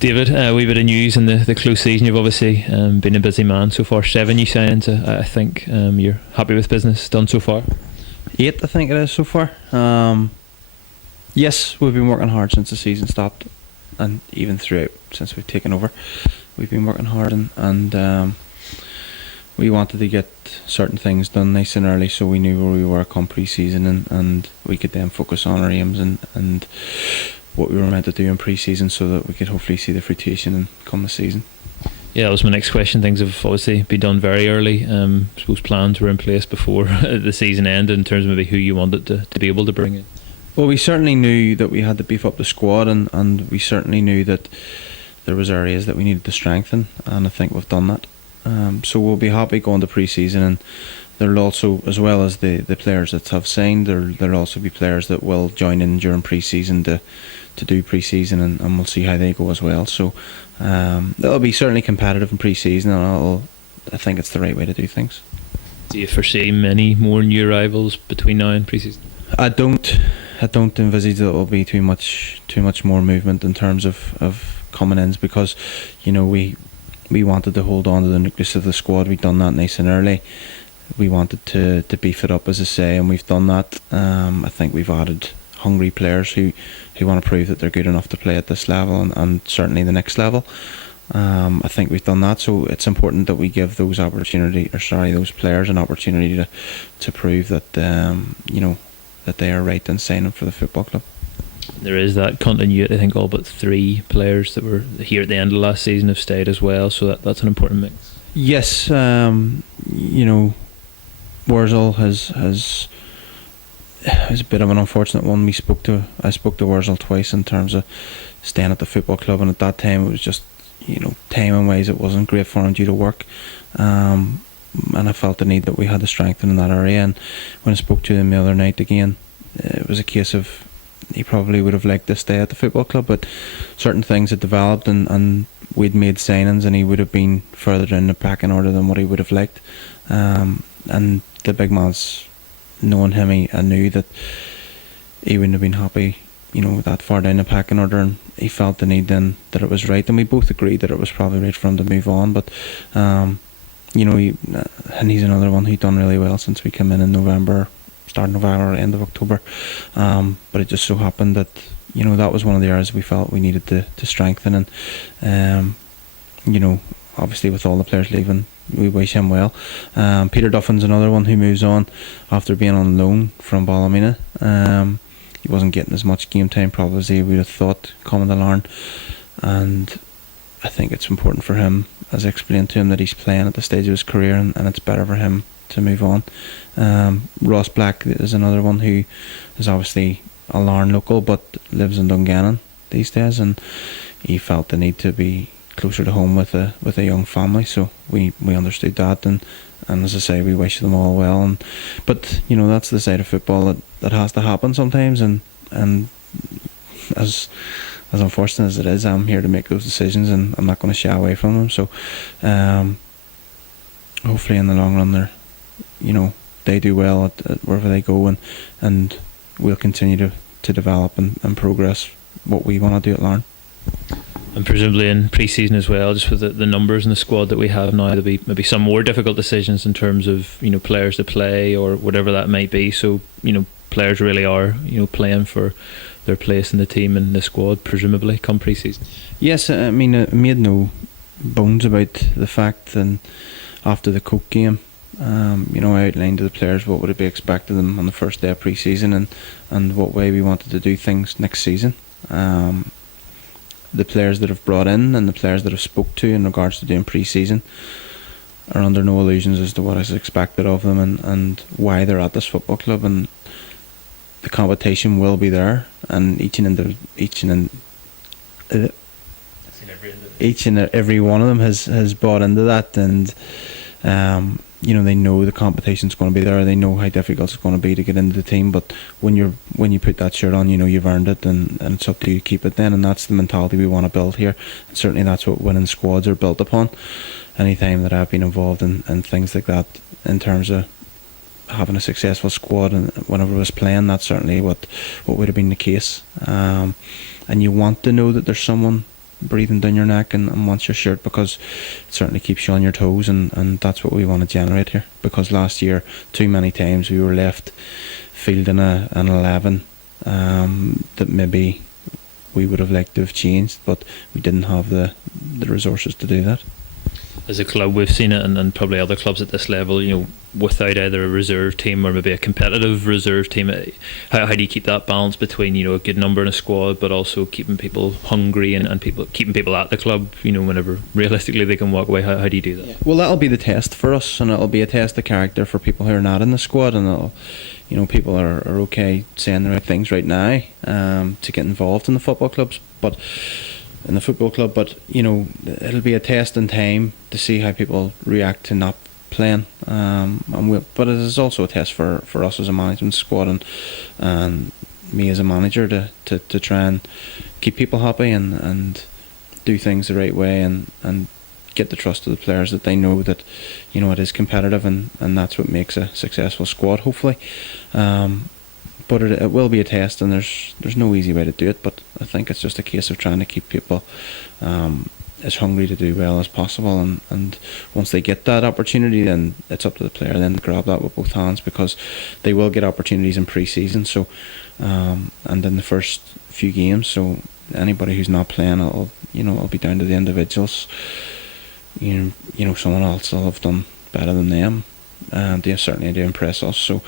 David, a wee bit of news in the close season. You've obviously been a busy man so far. 7 new signings, I think. You're happy with business done so far? 8, I think it is so far. Yes, we've been working hard since the season stopped, and even throughout since we've taken over, we've been working hard, and we wanted to get certain things done nice and early, so we knew where we were come pre-season, and we could then focus on our aims and what we were meant to do in pre-season, so that we could hopefully see the fruition and come the season. Yeah, that was my next question. Things have obviously been done very early. I suppose plans were in place before the season ended in terms of maybe who you wanted to be able to bring in. Well, we certainly knew that we had to beef up the squad, and we certainly knew that there was areas that we needed to strengthen, and I think we've done that. So we'll be happy going to pre-season, and there'll also, as well as the players that have signed, there'll also be players that will join in during pre-season to do pre-season, and we'll see how they go as well. So it'll be certainly competitive in pre-season, and I think it's the right way to do things. Do you foresee many more new arrivals between now and pre-season? I don't envisage that it will be too much more movement in terms of coming ins, because we wanted to hold on to the nucleus of the squad. We've done that nice and early. We wanted to beef it up, as I say, and we've done that. I think we've added hungry players who want to prove that they're good enough to play at this level, and certainly the next level. I think we've done that, so it's important that we give those those players an opportunity to prove that that they are right in signing for the football club. There is that continuity. I think all but 3 players that were here at the end of last season have stayed as well, so that's an important mix. Yes, Wurzel has a bit of an unfortunate one. I spoke to Wurzel twice in terms of staying at the football club, and at that time it was just, timing wise it wasn't great for him due to work, and I felt the need that we had to strengthen in that area. And when I spoke to him the other night again, it was a case of he probably would have liked to stay at the football club, but certain things had developed, and we'd made signings, and he would have been further down the pecking order than what he would have liked. And the big man's, knowing him, I knew that he wouldn't have been happy, that far down the pecking order, and he felt the need then that it was right, and we both agreed that it was probably right for him to move on. But he's another one who'd done really well since we came in November, start of November, end of October. But it just so happened that that was one of the areas we felt we needed to strengthen, and obviously with all the players leaving, we wish him well. Peter Duffin's another one who moves on after being on loan from Ballymena. He wasn't getting as much game time probably as he would have thought coming to Larne, and I think it's important for him, as I explained to him, that he's playing at the stage of his career, and it's better for him to move on. Ross Black is another one who is obviously a Larne local but lives in Dungannon these days, and he felt the need to be closer to home with a young family, so we understood that, and as I say, we wish them all well, but that's the side of football that has to happen sometimes, and as unfortunate as it is, I'm here to make those decisions, and I'm not going to shy away from them. So hopefully in the long run they do well at wherever they go, and we'll continue to develop and progress what we want to do at Larne. And presumably in pre-season as well, just with the numbers in the squad that we have now, there'll be maybe some more difficult decisions in terms of players to play or whatever that might be. So players really are playing for their place in the team and the squad, presumably come pre-season. Yes, I mean, I made no bones about the fact that after the Coke game, I outlined to the players what would be expected of them on the first day of pre-season, and what way we wanted to do things next season. The players that have brought in and the players that have spoke to in regards to doing pre-season are under no illusions as to what is expected of them, and why they're at this football club, and the competition will be there, and each and every one of them has bought into that, and they know the competition's going to be there. They know how difficult it's going to be to get into the team, but when you put that shirt on, you've earned it, and it's up to you to keep it then, and that's the mentality we want to build here, and certainly that's what winning squads are built upon. Anytime that I've been involved in things like that, in terms of having a successful squad, and whenever I was playing, that's certainly what would have been the case, and you want to know that there's someone breathing down your neck and wants your shirt, because it certainly keeps you on your toes, and that's what we want to generate here. Because last year, too many times we were left fielding an 11 that maybe we would have liked to have changed, but we didn't have the resources to do that. As a club, we've seen it, and probably other clubs at this level, without either a reserve team or maybe a competitive reserve team, how do you keep that balance between a good number in a squad, but also keeping people hungry and keeping people at the club, whenever realistically they can walk away? How do you do that? Yeah. Well, that'll be the test for us, and it'll be a test of character for people who are not in the squad, and it'll, people are okay saying the right things right now to get involved in the football clubs, but in the football club, but it'll be a test in time to see how people react to not playing, but it is also a test for us as a management squad and me as a manager to try and keep people happy and do things the right way and get the trust of the players, that they know that it is competitive, and that's what makes a successful squad, hopefully. But it will be a test, and there's no easy way to do it, but I think it's just a case of trying to keep people as hungry to do well as possible, and once they get that opportunity, then it's up to the player then to grab that with both hands, because they will get opportunities in pre-season, so and in the first few games, so anybody who's not playing, it'll be down to the individuals. Someone else will have done better than them, and they certainly do impress us, so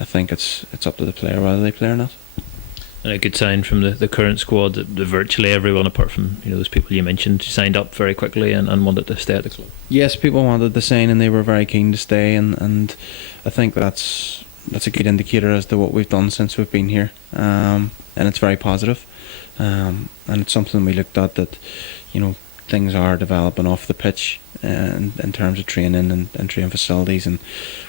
I think it's up to the player whether they play or not. And a good sign from the current squad that virtually everyone, apart from those people you mentioned, signed up very quickly and wanted to stay at the club. Yes, people wanted to sign and they were very keen to stay, and I think that's a good indicator as to what we've done since we've been here, and it's very positive, and it's something we looked at, that things are developing off the pitch in terms of training and training facilities and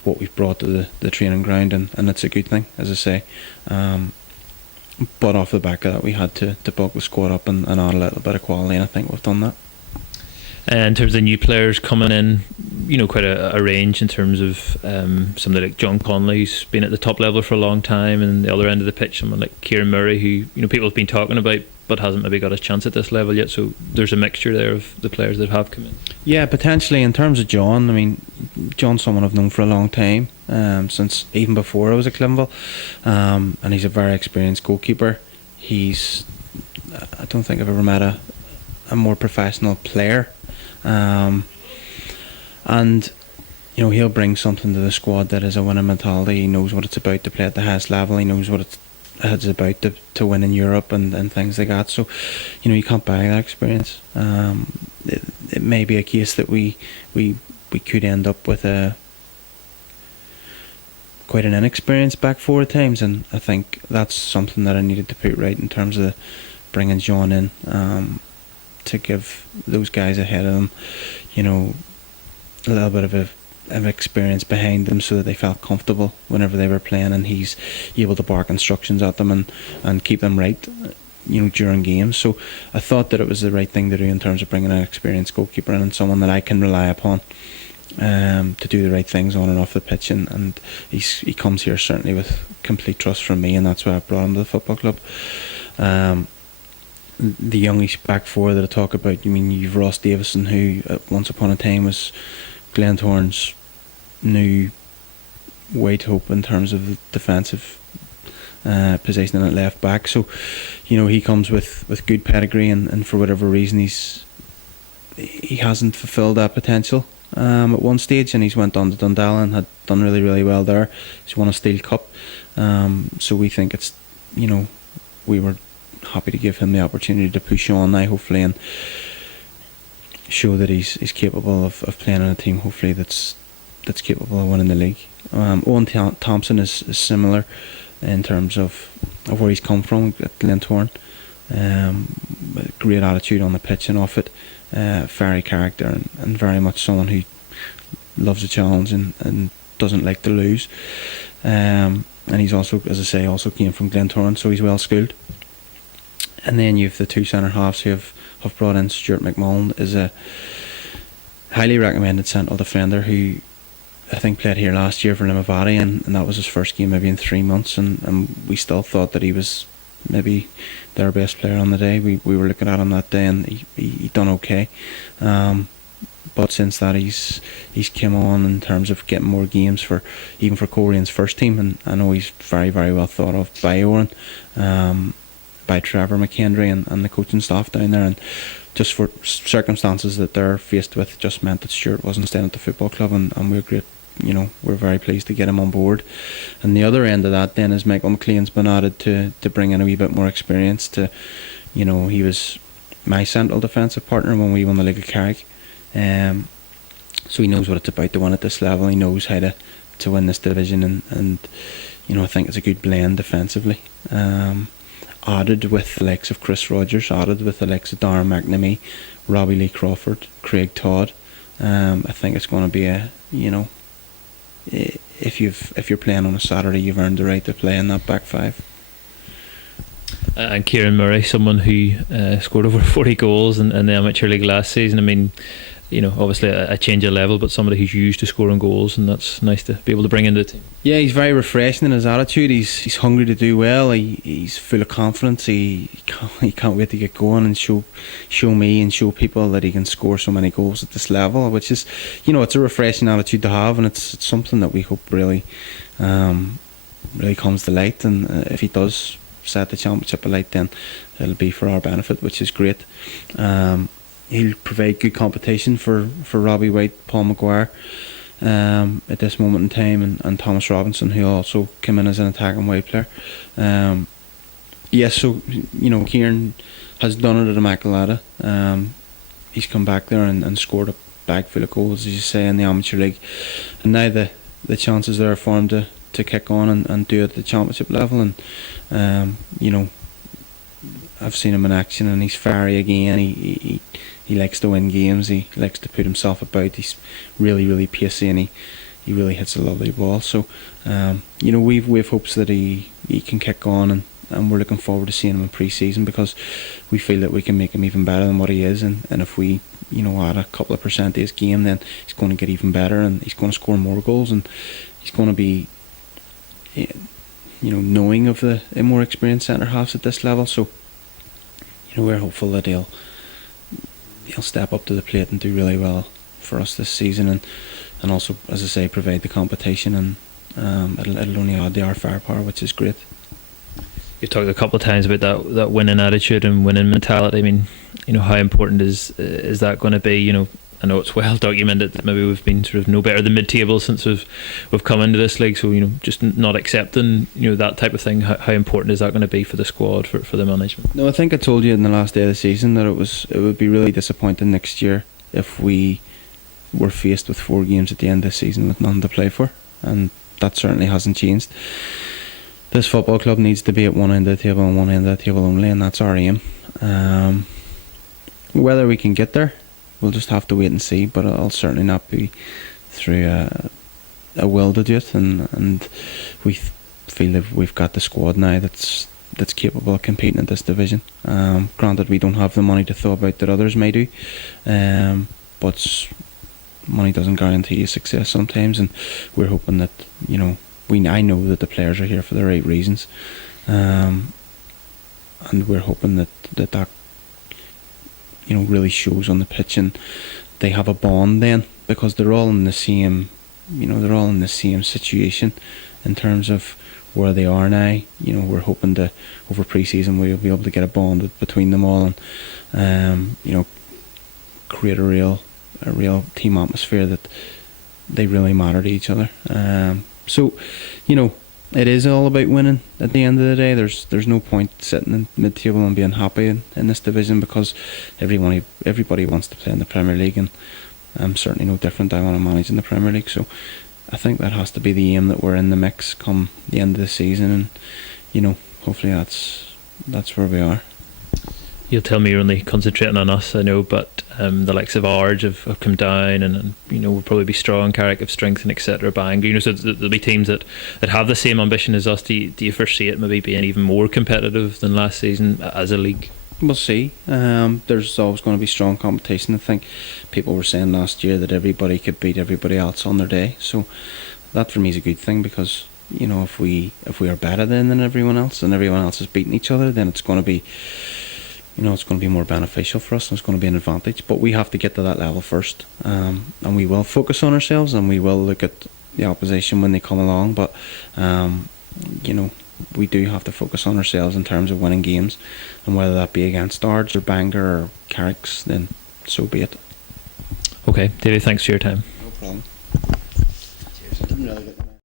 what we've brought to the training ground, and it's a good thing, as I say. But off the back of that, we had to bulk the squad up and add a little bit of quality, and I think we've done that. In terms of new players coming in, quite a range in terms of somebody like John Conley, who's been at the top level for a long time, and the other end of the pitch, someone like Kieran Murray, who people have been talking about but hasn't maybe got a chance at this level yet. So there's a mixture there of the players that have come in. Yeah, potentially. In terms of John, I mean, John's someone I've known for a long time, since even before I was at Clinville, and he's a very experienced goalkeeper. I don't think I've ever met a more professional player, and he'll bring something to the squad that is a winning mentality. He knows what it's about to play at the highest level. He knows what it's about to win in Europe and things like that. So you can't buy that experience. It may be a case that we could end up with quite an inexperienced back four at times, and I think that's something that I needed to put right in terms of bringing John in, to give those guys ahead of them a little bit of experience behind them, so that they felt comfortable whenever they were playing, and he's able to bark instructions at them and keep them right during games. So I thought that it was the right thing to do in terms of bringing an experienced goalkeeper in, and someone that I can rely upon to do the right things on and off the pitch, and he comes here certainly with complete trust from me, and that's why I brought him to the football club. The youngish back four that I talk about, you've Ross Davison, who once upon a time was Glentoran's new weight hope in terms of the defensive positioning at left back. So he comes with good pedigree, and for whatever reason he hasn't fulfilled that potential at one stage, and he's went on to Dundalk and had done really, really well there. He's won a Steel Cup, so we think it's we were happy to give him the opportunity to push on now, hopefully, and show that he's capable of playing in a team, hopefully that's capable of winning the league. Owen Thompson is similar in terms of where he's come from at Glentoran. Great attitude on the pitch and off it, fiery character, and very much someone who loves a challenge and doesn't like to lose. And he's also, as I say, also came from Glentoran, so he's well skilled. And then you've the two centre halves who have brought in. Stuart McMullen is a highly recommended central defender who I think played here last year for Limavady, and that was his first game maybe in 3 months, and we still thought that he was maybe their best player on the day. We were looking at him that day, and he done okay. But since that, he's came on in terms of getting more games for Coleraine's first team, and I know he's very, very well thought of by Oran, by Trevor McKendry and the coaching staff down there, and just for circumstances that they're faced with just meant that Stuart wasn't staying at the football club, and we're great. We're very pleased to get him on board. And the other end of that then is Michael McLean's been added to bring in a wee bit more experience. He was my central defensive partner when we won the League of Carrick. So he knows what it's about to win at this level. He knows how to win this division, and I think it's a good blend defensively. Added with the likes of Chris Rogers, added with the likes of Darren McNamee, Robbie Lee Crawford, Craig Todd. I think it's going to be if you're playing on a Saturday, you've earned the right to play in that back five. And Kieran Murray, someone who scored over 40 goals in the amateur league last season. I mean, obviously a change of level, but somebody who's used to scoring goals, and that's nice to be able to bring into the team. Yeah, he's very refreshing in his attitude. He's hungry to do well. He's full of confidence. He can't wait to get going and show me and show people that he can score so many goals at this level, which is, it's a refreshing attitude to have, and it's something that we hope really comes to light. And if he does set the championship alight, then it'll be for our benefit, which is great. He'll provide good competition for Robbie White, Paul Maguire at this moment in time, and Thomas Robinson, who also came in as an attacking wide player. So Kieran has done it at McAlinden. He's come back there and scored a bag full of goals, as you say, in the amateur league, and now the chances there for him to kick on and do it at the championship level. And I've seen him in action, and he's fiery again. He likes to win games. He likes to put himself about. He's really, really pacey, and he really hits a lovely ball. So we've hopes that he can kick on, and we're looking forward to seeing him in pre-season, because we feel that we can make him even better than what he is, and if we add a couple of percent to his game, then he's going to get even better, and he's going to score more goals, and he's going to be knowing of the more experienced centre halves at this level. So we're hopeful that he'll step up to the plate and do really well for us this season, and also, as I say, provide the competition, and it'll only add to our firepower, which is great. You've talked a couple of times about that winning attitude and winning mentality. I mean, how important is that going to be? I know it's well documented that maybe we've been sort of no better than mid-table since we've come into this league. So just not accepting that type of thing. How important is that going to be for the squad, for the management? No, I think I told you in the last day of the season that it would be really disappointing next year if we were faced with 4 games at the end of the season with nothing to play for, and that certainly hasn't changed. This football club needs to be at one end of the table and one end of the table only, and that's our aim. Whether we can get there, we'll just have to wait and see, but it'll certainly not be through a will to do it, and we feel that we've got the squad now that's capable of competing in this division. Granted, we don't have the money to throw about that others may do, but money doesn't guarantee you success sometimes, and we're hoping that I know that the players are here for the right reasons, and we're hoping that really shows on the pitch, and they have a bond then, because they're all in the same situation in terms of where they are now. We're hoping to, over pre-season, we'll be able to get a bond between them all, and create a real team atmosphere that they really matter to each other. So it is all about winning at the end of the day. There's no point sitting in mid-table and being happy in this division, because everybody wants to play in the Premier League, and I'm certainly no different. I want to manage in the Premier League, so I think that has to be the aim, that we're in the mix come the end of the season, and hopefully that's where we are. You'll tell me you're only concentrating on us, I know, but the likes of Arge have come down, and will probably be strong. Carrick have strengthened, etc. Bangor, so there'll be teams that have the same ambition as us. Do you foresee it maybe being even more competitive than last season as a league? We'll see. There's always going to be strong competition. I think people were saying last year that everybody could beat everybody else on their day, so that for me is a good thing, because you know, if we are better than everyone else and everyone else is beating each other, then it's going to be, you know, it's going to be more beneficial for us and it's going to be an advantage. But we have to get to that level first, and we will focus on ourselves and we will look at the opposition when they come along. But you know, we do have to focus on ourselves in terms of winning games, and whether that be against Ards or Bangor or Carricks, then so be it. Okay, David, thanks for your time. No problem. Cheers. I didn't really get